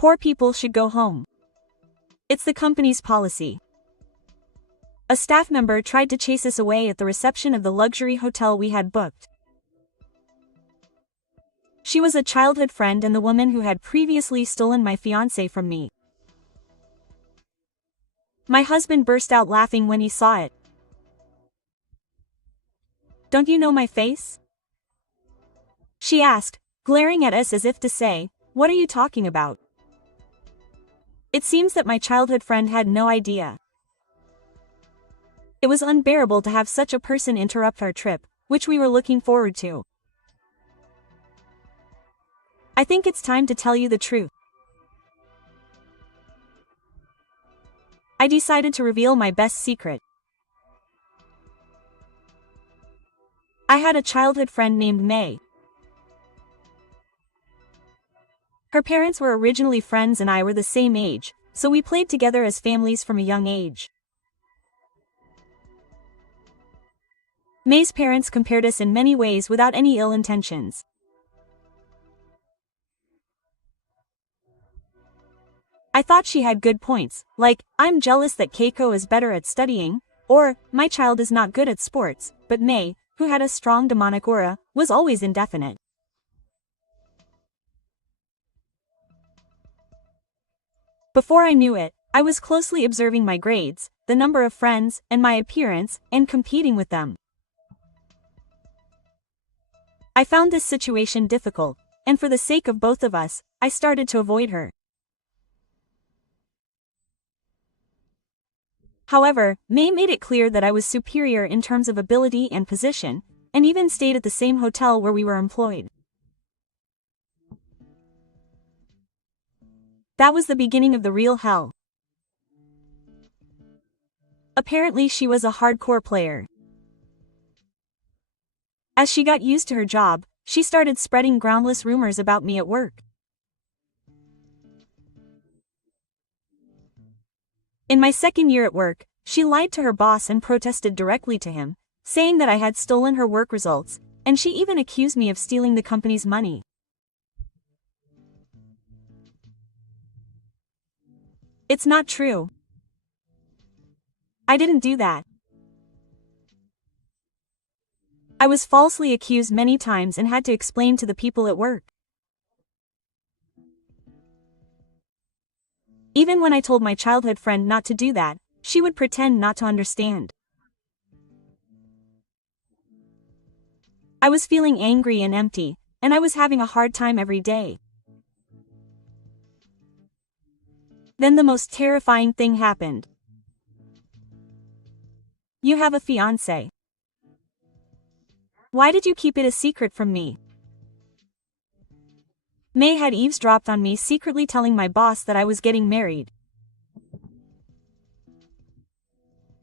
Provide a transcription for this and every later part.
Poor people should go home. It's the company's policy. A staff member tried to chase us away at the reception of the luxury hotel we had booked. She was a childhood friend and the woman who had previously stolen my fiancé from me. My husband burst out laughing when he saw it. "Don't you know my face?" she asked, glaring at us as if to say, "What are you talking about?" It seems that my childhood friend had no idea. It was unbearable to have such a person interrupt our trip, which we were looking forward to. I think it's time to tell you the truth. I decided to reveal my best secret. I had a childhood friend named May. Her parents were originally friends and I were the same age, so we played together as families from a young age. May's parents compared us in many ways without any ill intentions. I thought she had good points, like, "I'm jealous that Keiko is better at studying," or, "My child is not good at sports," but May, who had a strong demonic aura, was always indefinite. Before I knew it, I was closely observing my grades, the number of friends, and my appearance, and competing with them. I found this situation difficult, and for the sake of both of us, I started to avoid her. However, May made it clear that I was superior in terms of ability and position, and even stayed at the same hotel where we were employed. That was the beginning of the real hell. Apparently she was a hardcore player. As she got used to her job, she started spreading groundless rumors about me at work. In my second year at work, she lied to her boss and protested directly to him, saying that I had stolen her work results, and she even accused me of stealing the company's money. It's not true. I didn't do that. I was falsely accused many times and had to explain to the people at work. Even when I told my childhood friend not to do that, she would pretend not to understand. I was feeling angry and empty, and I was having a hard time every day. Then the most terrifying thing happened. "You have a fiancé. Why did you keep it a secret from me?" May had eavesdropped on me secretly telling my boss that I was getting married.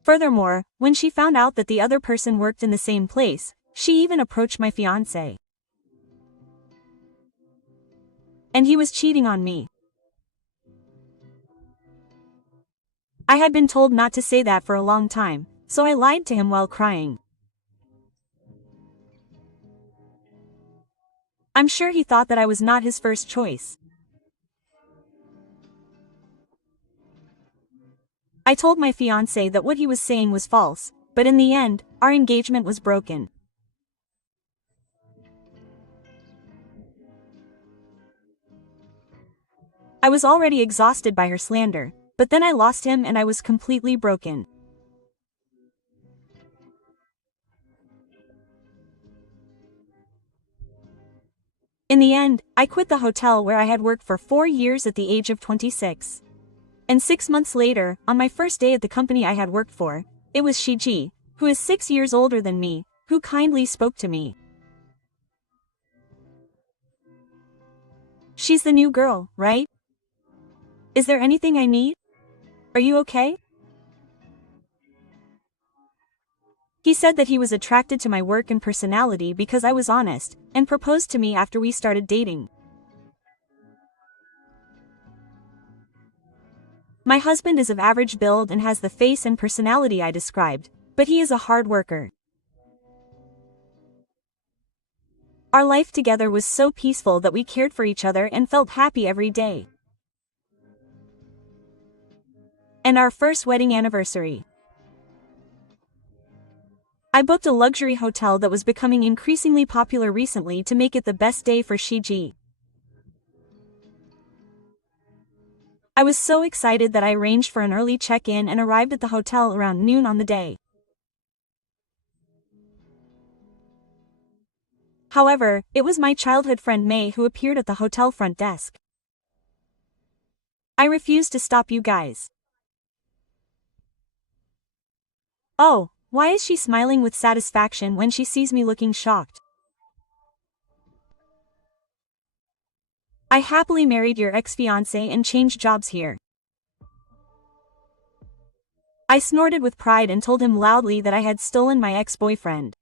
Furthermore, when she found out that the other person worked in the same place, she even approached my fiancé. And he was cheating on me. I had been told not to say that for a long time, so I lied to him while crying. I'm sure he thought that I was not his first choice. I told my fiancé that what he was saying was false, but in the end, our engagement was broken. I was already exhausted by her slander, but then I lost him and I was completely broken. In the end, I quit the hotel where I had worked for 4 years at the age of 26. And 6 months later, on my first day at the company I had worked for, it was Shiji, who is 6 years older than me, who kindly spoke to me. "She's the new girl, right? Is there anything I need? Are you okay?" He said that he was attracted to my work and personality because I was honest, and proposed to me after we started dating. My husband is of average build and has the face and personality I described, but he is a hard worker. Our life together was so peaceful that we cared for each other and felt happy every day. and our first wedding anniversary. I booked a luxury hotel that was becoming increasingly popular recently to make it the best day for Shiji. I was so excited that I arranged for an early check-in and arrived at the hotel around noon on the day. However, it was my childhood friend May who appeared at the hotel front desk. I refuse to stop you guys. Oh, why is she smiling with satisfaction when she sees me looking shocked? I happily married your ex-fiancé and changed jobs here. I snorted with pride and told him loudly that I had stolen my ex-boyfriend.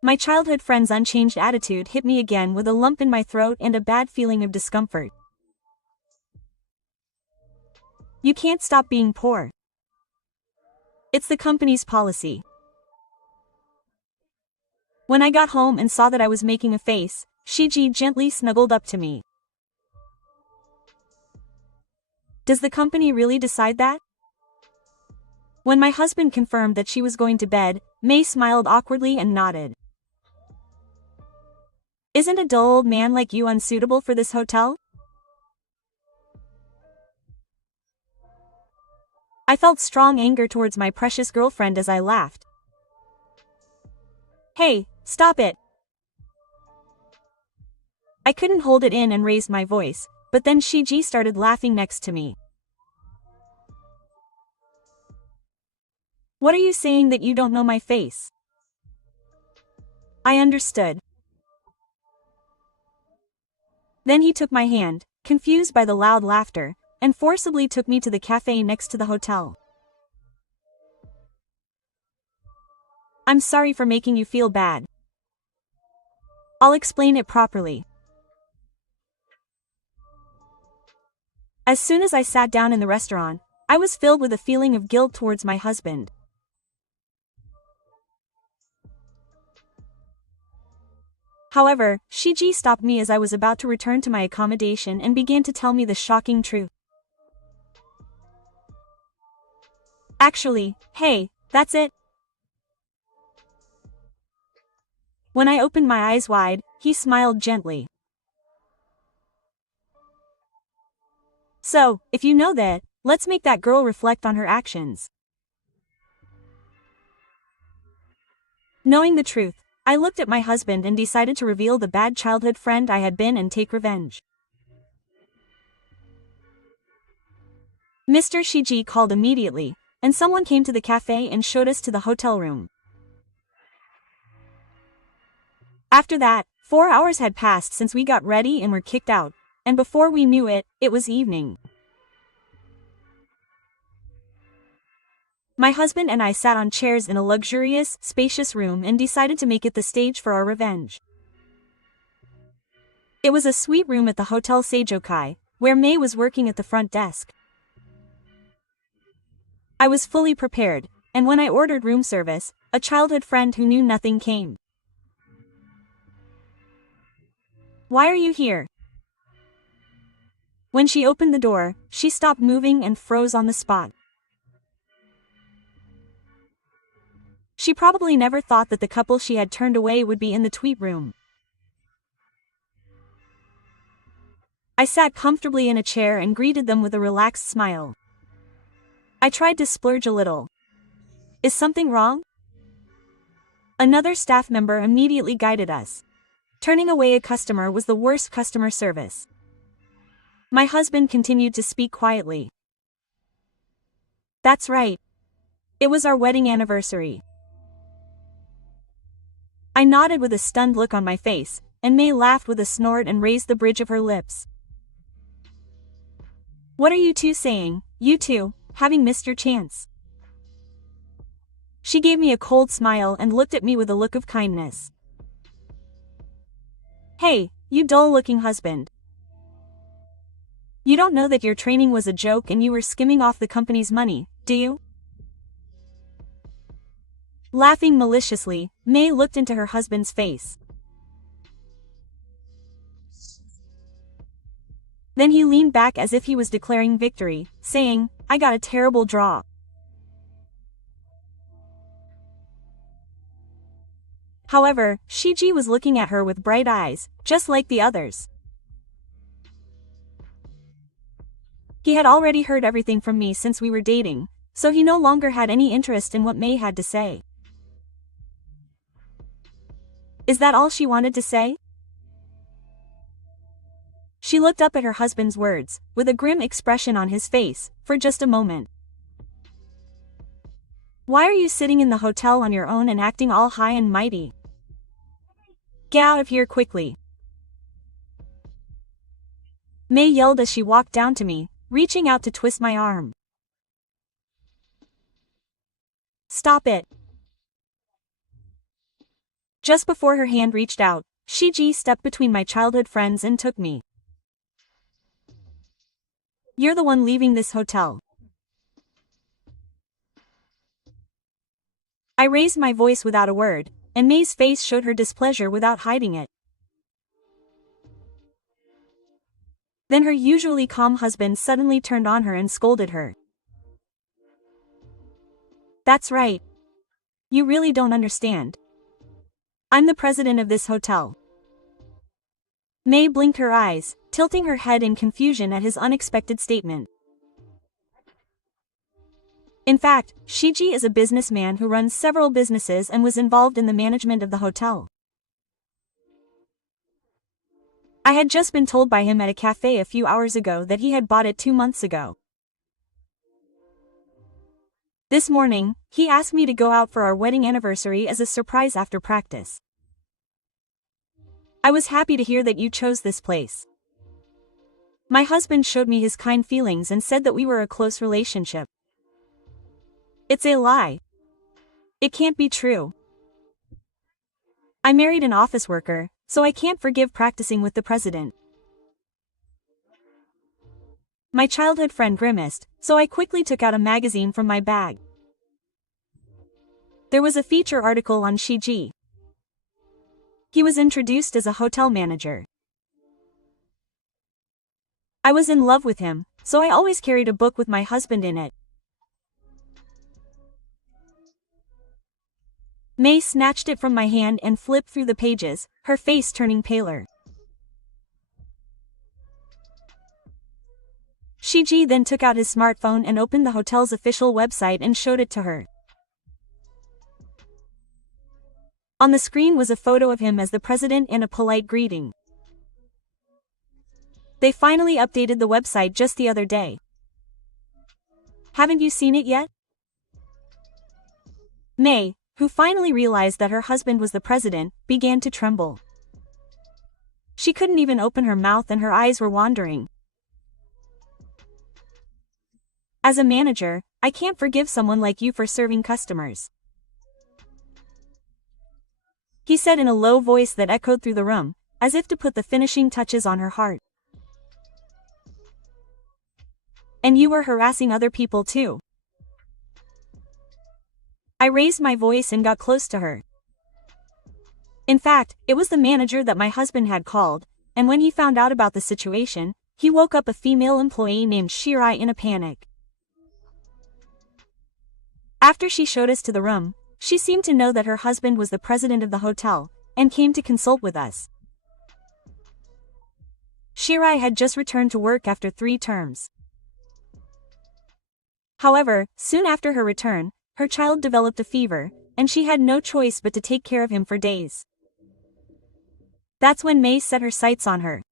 My childhood friend's unchanged attitude hit me again with a lump in my throat and a bad feeling of discomfort. You can't stop being poor. It's the company's policy. When I got home and saw that I was making a face, Shiji gently snuggled up to me. Does the company really decide that? When my husband confirmed that she was going to bed, May smiled awkwardly and nodded. Isn't a dull old man like you unsuitable for this hotel? I felt strong anger towards my precious girlfriend as I laughed. Hey, stop it! I couldn't hold it in and raised my voice, but then Shiji started laughing next to me. What are you saying that you don't know my face? I understood. Then he took my hand, confused by the loud laughter, and forcibly took me to the cafe next to the hotel. I'm sorry for making you feel bad. I'll explain it properly. As soon as I sat down in the restaurant, I was filled with a feeling of guilt towards my husband. However, Shiji stopped me as I was about to return to my accommodation and began to tell me the shocking truth. Actually, hey, that's it. When I opened my eyes wide, he smiled gently. So, if you know that, let's make that girl reflect on her actions. Knowing the truth, I looked at my husband and decided to reveal the bad childhood friend I had been and take revenge. Mr. Shiji called immediately, and someone came to the cafe and showed us to the hotel room. After that, 4 hours had passed since we got ready and were kicked out, and before we knew it, it was evening. My husband and I sat on chairs in a luxurious, spacious room and decided to make it the stage for our revenge. It was a suite room at the Hotel Seijokai, where May was working at the front desk. I was fully prepared, and when I ordered room service, a childhood friend who knew nothing came. Why are you here? When she opened the door, she stopped moving and froze on the spot. She probably never thought that the couple she had turned away would be in the tweet room. I sat comfortably in a chair and greeted them with a relaxed smile. I tried to splurge a little. Is something wrong? Another staff member immediately guided us. Turning away a customer was the worst customer service. My husband continued to speak quietly. That's right. It was our wedding anniversary. I nodded with a stunned look on my face, and May laughed with a snort and raised the bridge of her lips. What are you two saying, you two, having missed your chance? She gave me a cold smile and looked at me with a look of kindness. Hey, you dull-looking husband. You don't know that your training was a joke and you were skimming off the company's money, do you? Laughing maliciously, May looked into her husband's face. Then he leaned back as if he was declaring victory, saying, "I got a terrible draw." However, Shiji was looking at her with bright eyes, just like the others. He had already heard everything from me since we were dating, so he no longer had any interest in what May had to say. Is that all she wanted to say? She looked up at her husband's words, with a grim expression on his face, for just a moment. "Why are you sitting in the hotel on your own and acting all high and mighty? Get out of here quickly." May yelled as she walked down to me, reaching out to twist my arm. "Stop it." Just before her hand reached out, Shiji stepped between my childhood friends and took me. "You're the one leaving this hotel." I raised my voice without a word, and May's face showed her displeasure without hiding it. Then her usually calm husband suddenly turned on her and scolded her. "That's right. You really don't understand. I'm the president of this hotel." May blinked her eyes, tilting her head in confusion at his unexpected statement. In fact, Shiji is a businessman who runs several businesses and was involved in the management of the hotel. I had just been told by him at a cafe a few hours ago that he had bought it 2 months ago. This morning, he asked me to go out for our wedding anniversary as a surprise after practice. "I was happy to hear that you chose this place. My husband showed me his kind feelings and said that we were a close relationship." It's a lie. It can't be true. I married an office worker, so I can't forgive practicing with the president. My childhood friend grimaced, so I quickly took out a magazine from my bag. There was a feature article on Shiji. He was introduced as a hotel manager. I was in love with him, so I always carried a book with my husband in it. May snatched it from my hand and flipped through the pages, her face turning paler. Shiji then took out his smartphone and opened the hotel's official website and showed it to her. On the screen was a photo of him as the president and a polite greeting. They finally updated the website just the other day. Haven't you seen it yet? May, who finally realized that her husband was the president, began to tremble. She couldn't even open her mouth and her eyes were wandering. "As a manager, I can't forgive someone like you for serving customers," he said in a low voice that echoed through the room, as if to put the finishing touches on her heart. "And you were harassing other people too." I raised my voice and got close to her. In fact, it was the manager that my husband had called, and when he found out about the situation, he woke up a female employee named Shirai in a panic. After she showed us to the room, she seemed to know that her husband was the president of the hotel, and came to consult with us. Shirai had just returned to work after 3 terms. However, soon after her return, her child developed a fever, and she had no choice but to take care of him for days. That's when May set her sights on her.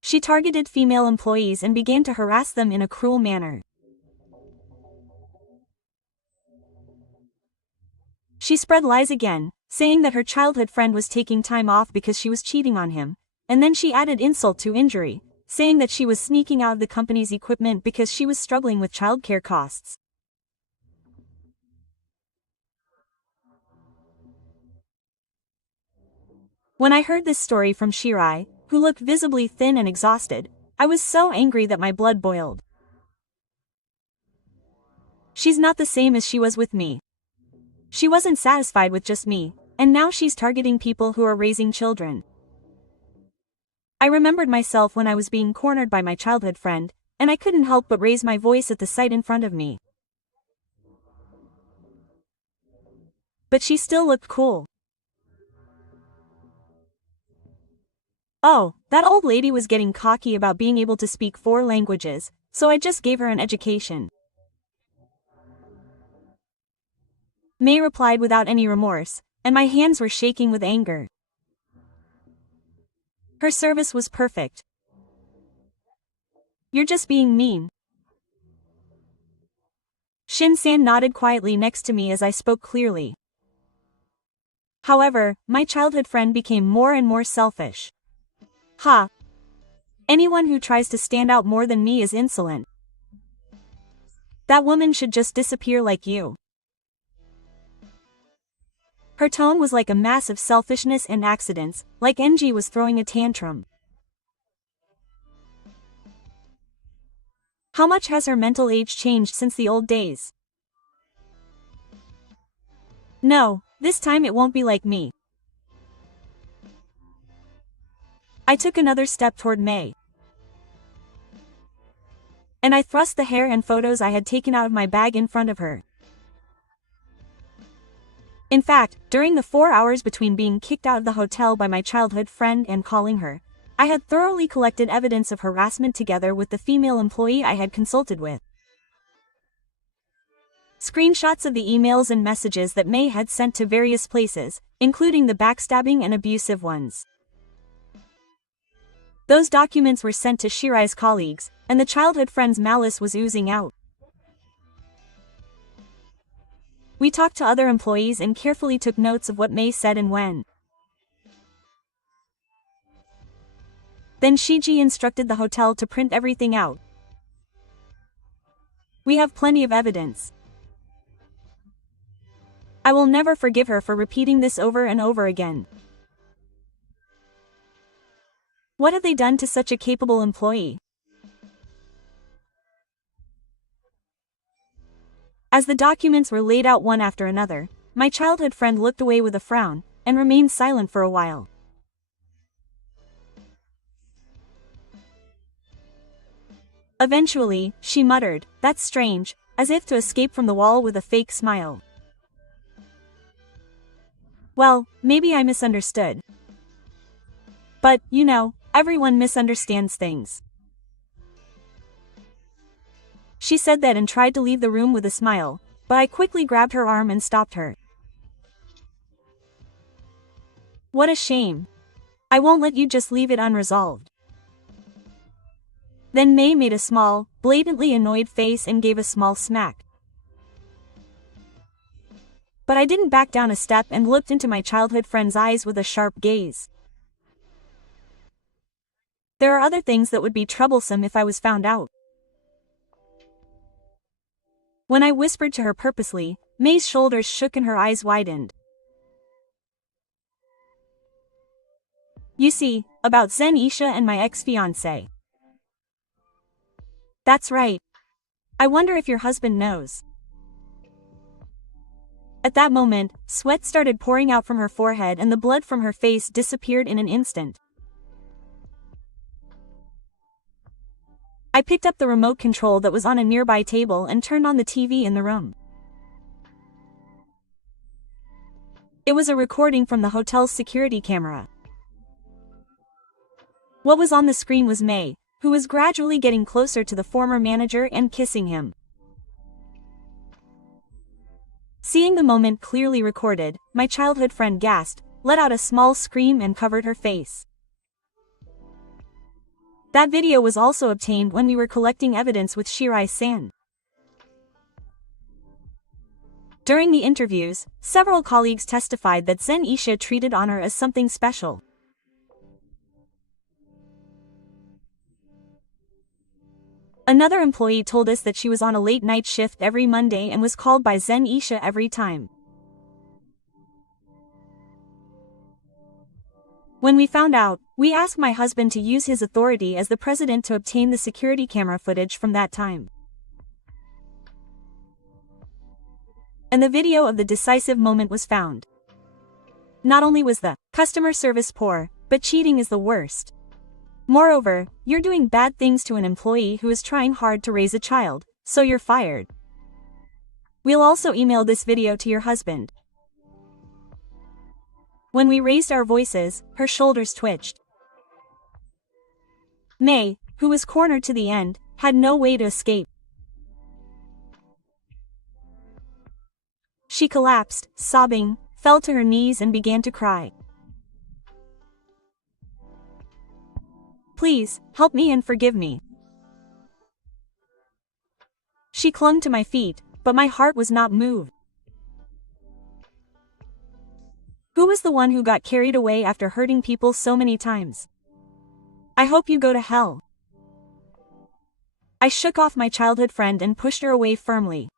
She targeted female employees and began to harass them in a cruel manner. She spread lies again, saying that her childhood friend was taking time off because she was cheating on him, and then she added insult to injury, saying that she was sneaking out of the company's equipment because she was struggling with childcare costs. When I heard this story from Shirai, who looked visibly thin and exhausted, I was so angry that my blood boiled. She's not the same as she was with me. She wasn't satisfied with just me, and now she's targeting people who are raising children. I remembered myself when I was being cornered by my childhood friend, and I couldn't help but raise my voice at the sight in front of me. But she still looked cool. Oh, that old lady was getting cocky about being able to speak 4 languages, so I just gave her an education. May replied without any remorse, and my hands were shaking with anger. Her service was perfect. You're just being mean. Shin-san nodded quietly next to me as I spoke clearly. However, my childhood friend became more and more selfish. Ha! Anyone who tries to stand out more than me is insolent. That woman should just disappear like you. Her tone was like a mass of selfishness and accidents, like NG was throwing a tantrum. How much has her mental age changed since the old days? No, this time it won't be like me. I took another step toward May. And I thrust the hair and photos I had taken out of my bag in front of her. In fact, during the 4 hours between being kicked out of the hotel by my childhood friend and calling her, I had thoroughly collected evidence of harassment together with the female employee I had consulted with. Screenshots of the emails and messages that May had sent to various places, including the backstabbing and abusive ones. Those documents were sent to Shirai's colleagues, and the childhood friend's malice was oozing out. We talked to other employees and carefully took notes of what May said and when. Then Shiji instructed the hotel to print everything out. We have plenty of evidence. I will never forgive her for repeating this over and over again. What have they done to such a capable employee? As the documents were laid out one after another, my childhood friend looked away with a frown, and remained silent for a while. Eventually, she muttered, "That's strange," as if to escape from the wall with a fake smile. Well, maybe I misunderstood. But, you know, everyone misunderstands things. She said that and tried to leave the room with a smile, but I quickly grabbed her arm and stopped her. What a shame. I won't let you just leave it unresolved. Then May made a small, blatantly annoyed face and gave a small smack. But I didn't back down a step and looked into my childhood friend's eyes with a sharp gaze. There are other things that would be troublesome if I was found out. When I whispered to her purposely, May's shoulders shook and her eyes widened. You see, about Zen Isha and my ex-fiancé. That's right. I wonder if your husband knows. At that moment, sweat started pouring out from her forehead and the blood from her face disappeared in an instant. I picked up the remote control that was on a nearby table and turned on the TV in the room. It was a recording from the hotel's security camera. What was on the screen was May, who was gradually getting closer to the former manager and kissing him. Seeing the moment clearly recorded, my childhood friend gasped, let out a small scream and covered her face. That video was also obtained when we were collecting evidence with Shirai-san. During the interviews, several colleagues testified that Zen Isha treated Honor as something special. Another employee told us that she was on a late-night shift every Monday and was called by Zen Isha every time. When we found out, we asked my husband to use his authority as the president to obtain the security camera footage from that time. And the video of the decisive moment was found. Not only was the customer service poor, but cheating is the worst. Moreover, you're doing bad things to an employee who is trying hard to raise a child, so you're fired. We'll also email this video to your husband. When we raised our voices, her shoulders twitched. May, who was cornered to the end, had no way to escape. She collapsed, sobbing, fell to her knees and began to cry. Please, help me and forgive me. She clung to my feet, but my heart was not moved. Who was the one who got carried away after hurting people so many times? I hope you go to hell. I shook off my childhood friend and pushed her away firmly.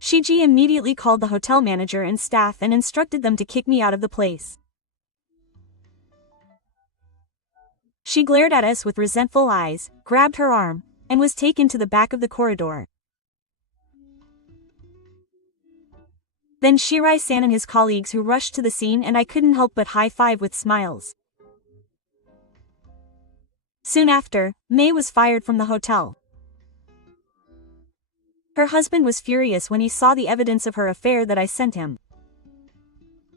Shiji immediately called the hotel manager and staff and instructed them to kick me out of the place. She glared at us with resentful eyes, grabbed her arm, and was taken to the back of the corridor. Then Shirai-san and his colleagues who rushed to the scene, and I couldn't help but high-five with smiles. Soon after, May was fired from the hotel. Her husband was furious when he saw the evidence of her affair that I sent him.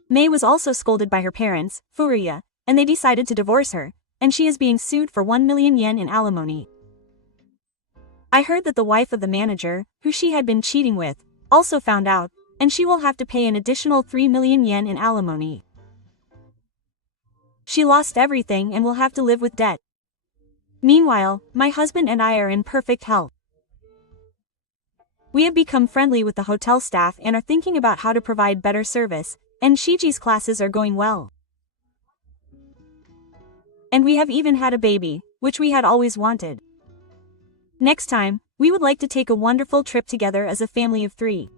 May was also scolded by her parents, Furuya, and they decided to divorce her, and she is being sued for 1 million yen in alimony. I heard that the wife of the manager, who she had been cheating with, also found out, and she will have to pay an additional 3 million yen in alimony. She lost everything and will have to live with debt. Meanwhile, my husband and I are in perfect health. We have become friendly with the hotel staff and are thinking about how to provide better service, and Shiji's classes are going well. And we have even had a baby, which we had always wanted. Next time, we would like to take a wonderful trip together as a family of 3.